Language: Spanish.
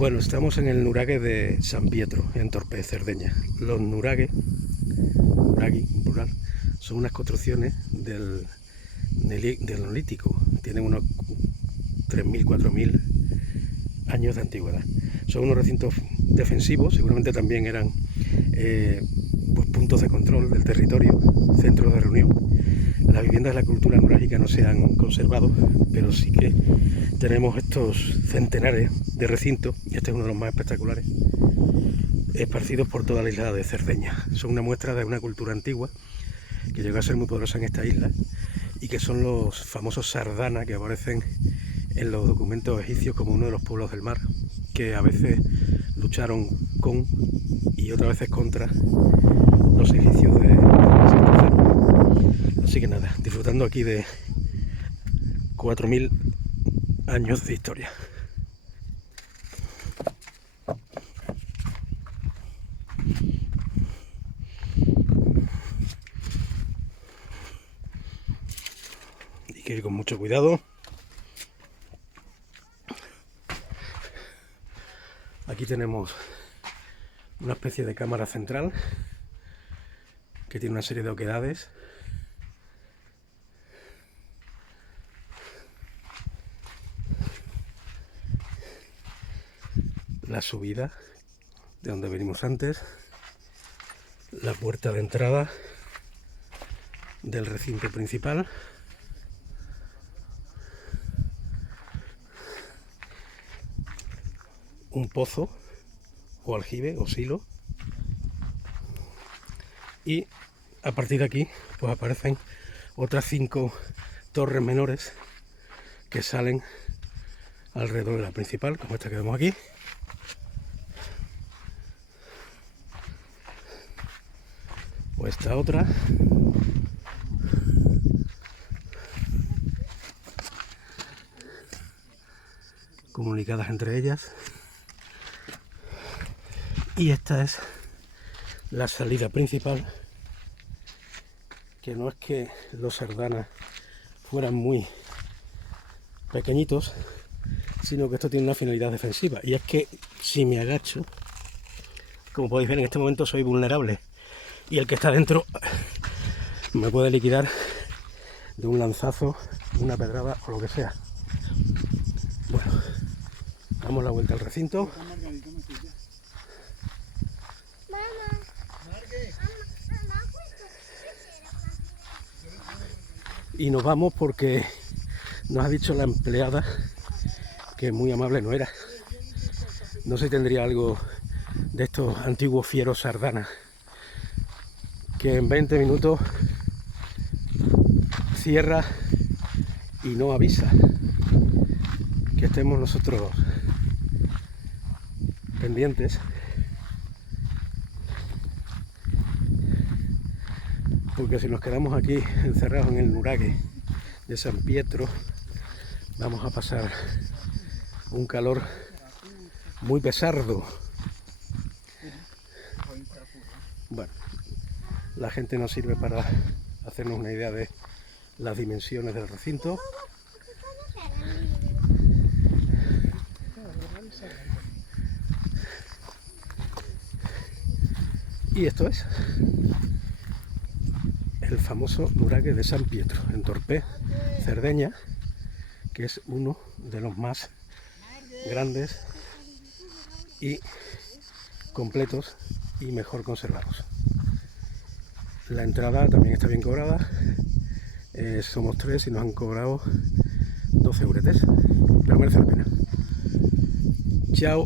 Bueno, estamos en el nurague de San Pietro, en Torpe, Cerdeña. Los nuragui, en plural, son unas construcciones del Neolítico. Tienen unos 3.000, 4.000 años de antigüedad. Son unos recintos defensivos, seguramente también eran pues puntos de control del territorio, centros de reunión. Las viviendas de la cultura nurágica no se han conservado, pero sí que tenemos estos centenares de recintos, y este es uno de los más espectaculares, esparcidos por toda la isla de Cerdeña. Son una muestra de una cultura antigua que llegó a ser muy poderosa en esta isla y que son los famosos Sardana, que aparecen en los documentos egipcios como uno de los pueblos del mar, que a veces lucharon con y otras veces contra los egipcios de Ramsés III. Así que nada, disfrutando aquí de 4.000 años de historia. Hay que ir con mucho cuidado. Aquí tenemos una especie de cámara central que tiene una serie de oquedades. La subida de donde venimos antes, la puerta de entrada del recinto principal, un pozo o aljibe o silo, y a partir de aquí pues aparecen otras 5 torres menores que salen alrededor de la principal, como esta que vemos aquí. O esta otra. Comunicadas entre ellas. Y esta es la salida principal, que no es que los Sardana fueran muy pequeñitos, sino que esto tiene una finalidad defensiva, y es que si me agacho, como podéis ver en este momento soy vulnerable y el que está dentro me puede liquidar de un lanzazo, una pedrada o lo que sea. Bueno, damos la vuelta al recinto. Y nos vamos porque nos ha dicho la empleada que muy amable no era. No sé si tendría algo de estos antiguos fieros Sardana, que en 20 minutos cierra y no avisa que estemos nosotros pendientes, porque si nos quedamos aquí encerrados en el nurague de San Pietro vamos a pasar un calor muy pesardo. Bueno, la gente nos sirve para hacernos una idea de las dimensiones del recinto. Y esto es el famoso nurague de San Pietro, en Torpe, Cerdeña, que es uno de los más grandes y completos y mejor conservados. La entrada también está bien cobrada, somos 3 y nos han cobrado 12 euretes, pero merece la pena. Chao.